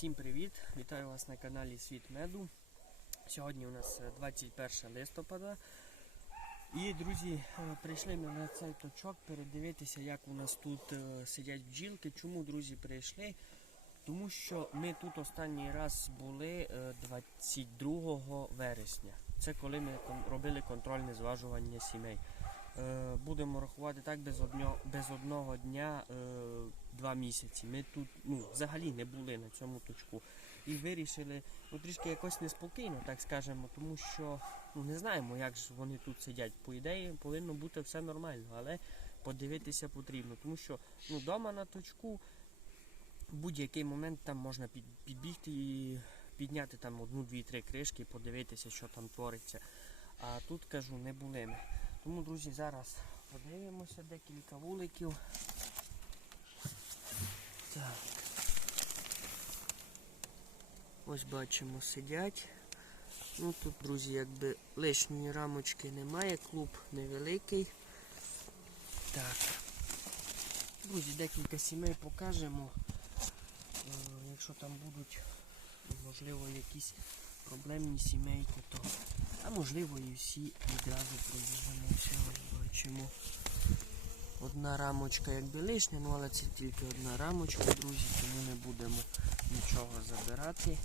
Всім привіт! Вітаю вас на каналі Світ Меду. Сьогодні у нас е, 21 листопада. І, друзі, е, прийшли ми на цей точок передивитися, як у нас тут е, сидять бджілки. Чому, друзі, прийшли? Тому що ми тут останній раз були е, 22 вересня. Це коли ми робили контрольне зважування сімей. Е, Будемо рахувати так без одного, без одного дня е, два місяці. Ми тут ну, взагалі не були на цьому точку. І вирішили ну, трішки якось неспокійно, так скажемо, тому що ну, не знаємо, як ж вони тут сидять. По ідеї повинно бути все нормально, але подивитися потрібно, тому що ну, вдома на точку в будь-який момент там можна під, підбігти і підняти там одну, дві, три кришки, подивитися, що там твориться. А тут кажу, не були ми. Тому, друзі, зараз подивимося декілька вуликів. Так. Ось бачимо, сидять. Ну тут, друзі, якби лишньої рамочки немає, клуб невеликий. Так. Друзі, декілька сімей покажемо. Е, Якщо там будуть, можливо, якісь проблемні сімейки, то а можливо і всі відразу пробіжемося. Бачимо. Одна рамочка якби лишня, ну але це тільки одна рамочка, друзі, тому не будемо нічого забирати.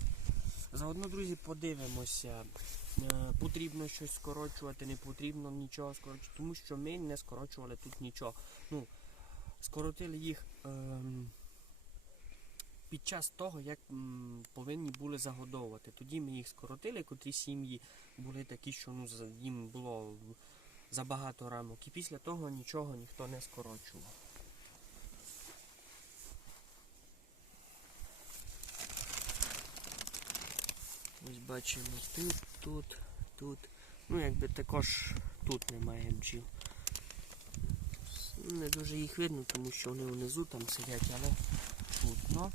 Заодно, друзі, подивимося. е, Потрібно щось скорочувати, не потрібно нічого скорочувати, тому що ми не скорочували тут нічого. Ну, скоротили їх ем, під час того, як м, повинні були загодовувати. Тоді ми їх скоротили, котрі сім'ї були такі, що ну, їм було забагато рамок. І після того нічого ніхто не скорочував. Ось бачимо тут, тут, тут. Ну, якби також тут немає бджіл. Не дуже їх видно, тому що вони внизу там сидять, але тут.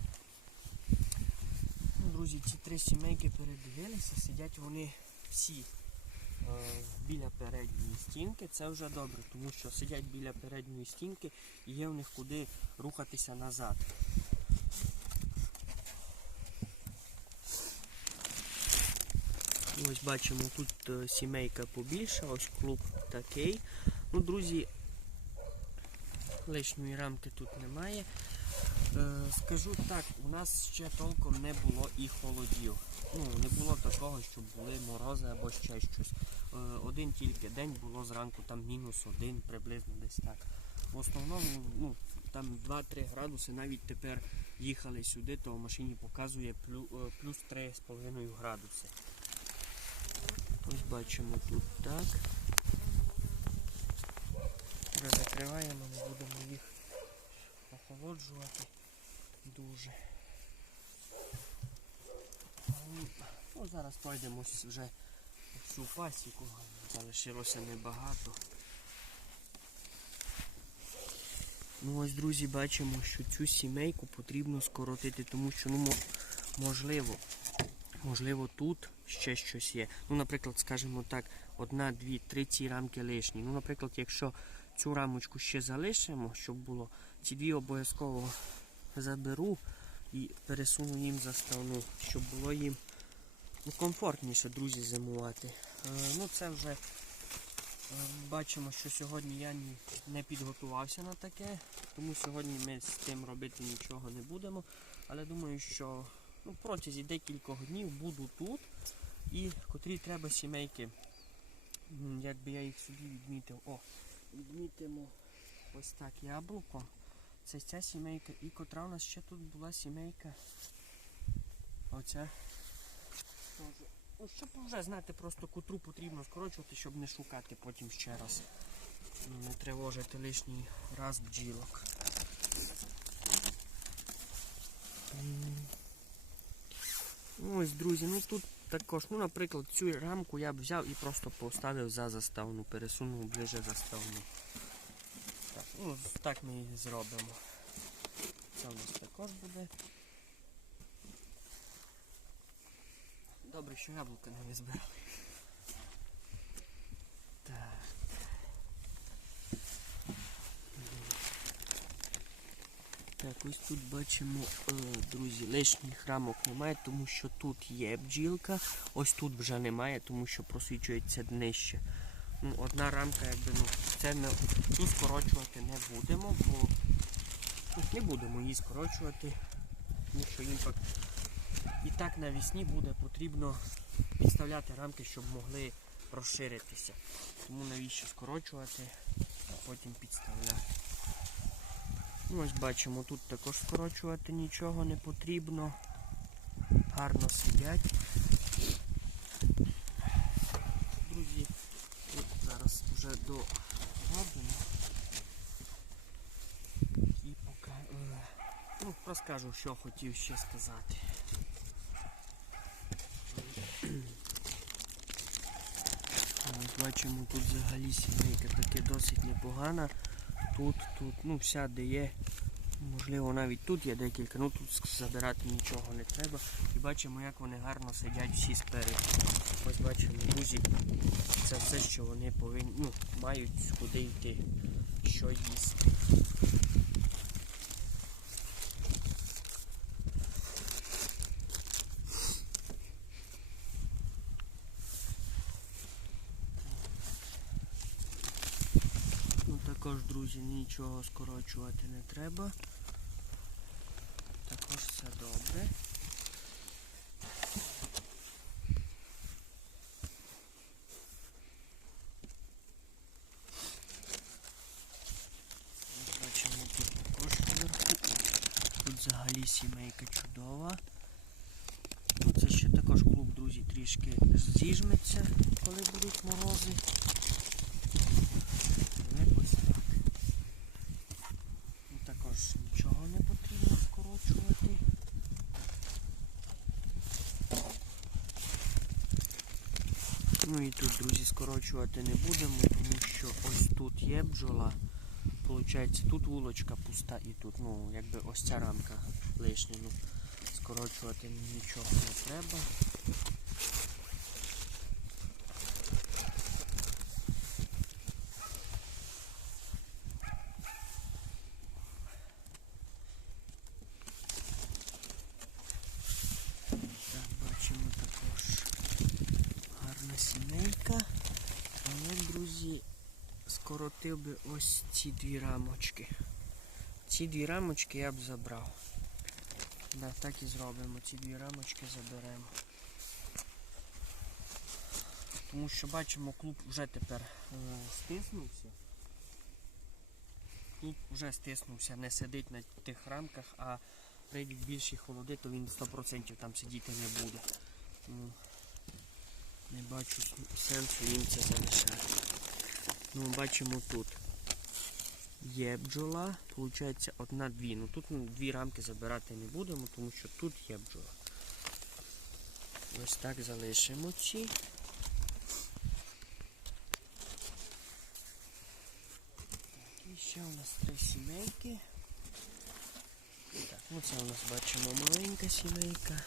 Друзі, ці три сімейки передивилися, сидять вони всі е, біля передньої стінки. Це вже добре, тому що сидять біля передньої стінки і є в них куди рухатися назад. І Ось бачимо, тут е, сімейка побільша, ось клуб такий. Ну, друзі, лишньої рамки тут немає. Е, скажу так, у нас ще толком не було і холодів. Ну, не було такого, щоб були морози або ще щось. Е, один тільки день було зранку там мінус один, приблизно десь так. В основному, ну, там 2-3 градуси, навіть тепер їхали сюди, то в машині показує е, плюс 3,5 градуси. Ось бачимо тут так. Закриваємо, не будемо їх охолоджувати дуже. Ну, зараз пройдемо вже всю пасіку, залишилося небагато. Ну ось, друзі, бачимо, що цю сімейку потрібно скоротити, тому що, ну, можливо, можливо, тут ще щось є. Ну, наприклад, скажімо так, одна, дві, три ці рамки лишні. Ну, наприклад, якщо цю рамочку ще залишимо, щоб було, ці дві обов'язково заберу і пересуну їм заставну, щоб було їм ну, комфортніше, друзі, зимувати. Е, ну, це вже е, бачимо, що сьогодні я не підготувався на таке, тому сьогодні ми з тим робити нічого не будемо. Але думаю, що ну, протязі декількох днів буду тут і котрі треба сімейки. Якби я їх собі відмітив. О, відмітимо ось так яблуко. Це ця сімейка. І котра у нас ще тут була сімейка. Оця. Ну, щоб вже знати просто котру потрібно скорочувати, щоб не шукати потім ще раз. Ну, Не тривожити лишній раз бджілок. Ось, друзі, ну тут також, ну, наприклад, цю рамку я б взяв і просто поставив за заставну, пересунув ближе заставну. Ну, так ми і зробимо. Це у нас також буде. Добре, що яблука не збирали. Так. Так, ось Ось тут бачимо, е, друзі, лишніх рамок немає, тому що тут є бджілка, ось тут вже немає, тому що просвічується днище. Ну, одна рамка, якби ну, це ми цю скорочувати не будемо, бо ну, не будемо її скорочувати, тому що їм так і так навісні буде потрібно підставляти рамки, щоб могли розширитися. Тому навіщо скорочувати, а потім підставляти. Ну, ось бачимо, тут також скорочувати нічого не потрібно. Гарно сидять. Друзі, от зараз вже до гадину. І поки, е, ну, розкажу, що хотів ще сказати. Ось бачимо, тут взагалі сімейка таке досить непогана. Тут, тут, ну вся де є. Можливо, навіть тут є декілька, ну тут забирати нічого не треба. І бачимо, як вони гарно сидять всі спереду. Ось бачимо, друзі, все, що вони повинні, ну, мають куди йти, що їсти. Ну також, друзі, нічого скорочувати не треба. Також все добре. Ось Бачимо тут також вверху. Тут взагалі сімейка чудова. Ну, це ще також клуб, друзі, трішки зіжметься, коли будуть морози. Ну, також нічого не потрібно скорочувати. Ну і тут, друзі, скорочувати не будемо, тому що ось тут є бджола. Получається, тут вулочка пуста і тут, ну, якби ось ця рамка лишня. Ну, скорочувати нічого не треба. Бачимо також гарна сімейка. Але, друзі, скоротив би ось ці дві рамочки. Ці дві рамочки я б забрав. Да, так і зробимо. Ці дві рамочки заберемо. Тому що бачимо, клуб вже тепер е, стиснувся. Клуб вже стиснувся, не сидить на тих рамках, а прийдуть більші холоди, то він 100% там сидіти не буде. Тому не бачу сенсу їм це залишати. Ну, бачимо тут. Є бджола, виходить одна-дві. Ну тут ну, дві рамки забирати не будемо, тому що тут є бджола. Ось так залишимо ці. І ще у нас три сімейки. Так, ну це у нас бачимо маленька сімейка.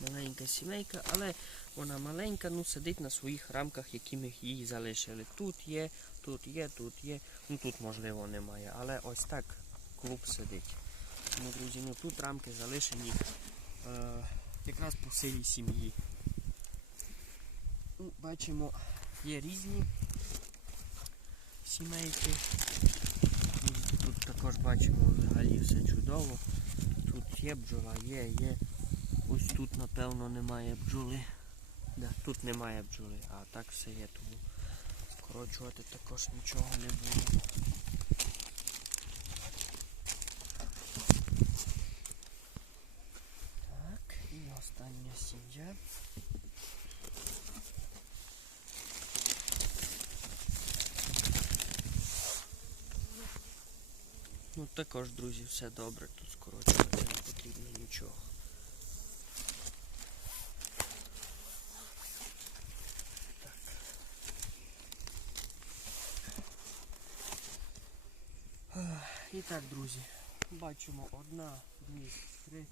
Маленька сімейка, але вона маленька, ну сидить на своїх рамках, які ми її залишили. Тут є, тут є, тут є. Ну тут можливо немає, але ось так клуб сидить. Тому, друзі, ну тут рамки залишені е, якраз по силі сім'ї. Ну, бачимо, є різні сімейки. Тут також бачимо взагалі все чудово. Тут є бджола, є, є. Ось тут, напевно, немає бджоли. Да, тут немає бджоли, а так все є, тому скорочувати також нічого не буде. Так, і остання сім'я. Ну також, друзі, все добре, тут скорочувати не потрібно нічого. І так, друзі, бачимо одна, дві, три,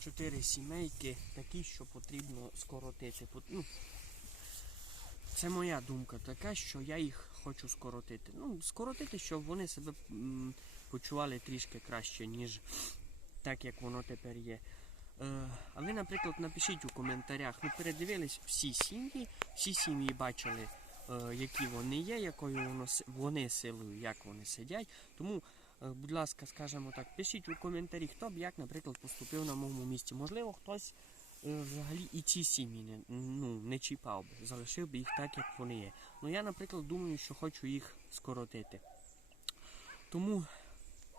чотири сімейки, такі, що потрібно скоротити. Ну, це моя думка така, що я їх хочу скоротити. Ну, скоротити, щоб вони себе почували трішки краще, ніж так як воно тепер є. Е, а ви, наприклад, напишіть у коментарях, ну передивились всі сім'ї, всі сім'ї бачили, е, які вони є, якою вони силою, як вони сидять. Тому, будь ласка, скажімо так, пишіть у коментарі, хто б як, наприклад, поступив на моєму місці. Можливо, хтось е, взагалі і ці сім'ї не, ну, не чіпав би, залишив би їх так, як вони є. Ну я, наприклад, думаю, що хочу їх скоротити. Тому,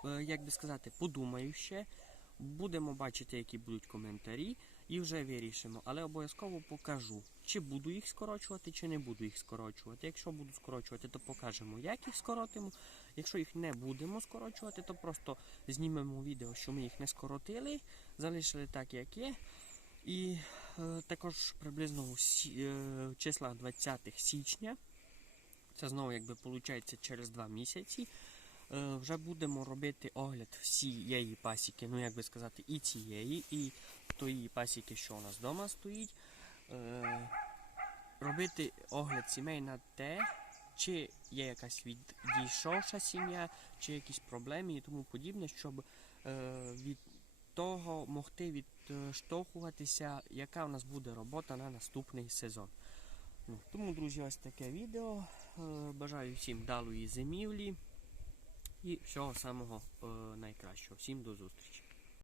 е, як би сказати, подумаю ще. Будемо бачити, які будуть коментарі, і вже вирішимо. Але обов'язково покажу, чи буду їх скорочувати, чи не буду їх скорочувати. Якщо буду скорочувати, то покажемо, як їх скоротимо. Якщо їх не будемо скорочувати, то просто знімемо відео, що ми їх не скоротили, залишили так, як є. І е, також приблизно у сі, е, числах 20 січня, це знову якби виходить через 2 місяці. Е, вже будемо робити огляд всієї пасіки, ну як би сказати, і цієї, і тої пасіки, що у нас вдома стоїть. Е, робити огляд сімей на те, чи є якась відійшовша сім'я, чи якісь проблеми і тому подібне, щоб е, від того могти відштовхуватися, яка у нас буде робота на наступний сезон. Ну, тому, друзі, ось таке відео. Е, бажаю всім вдалої зимівлі. І всього самого е, найкращого. Всім до зустрічі.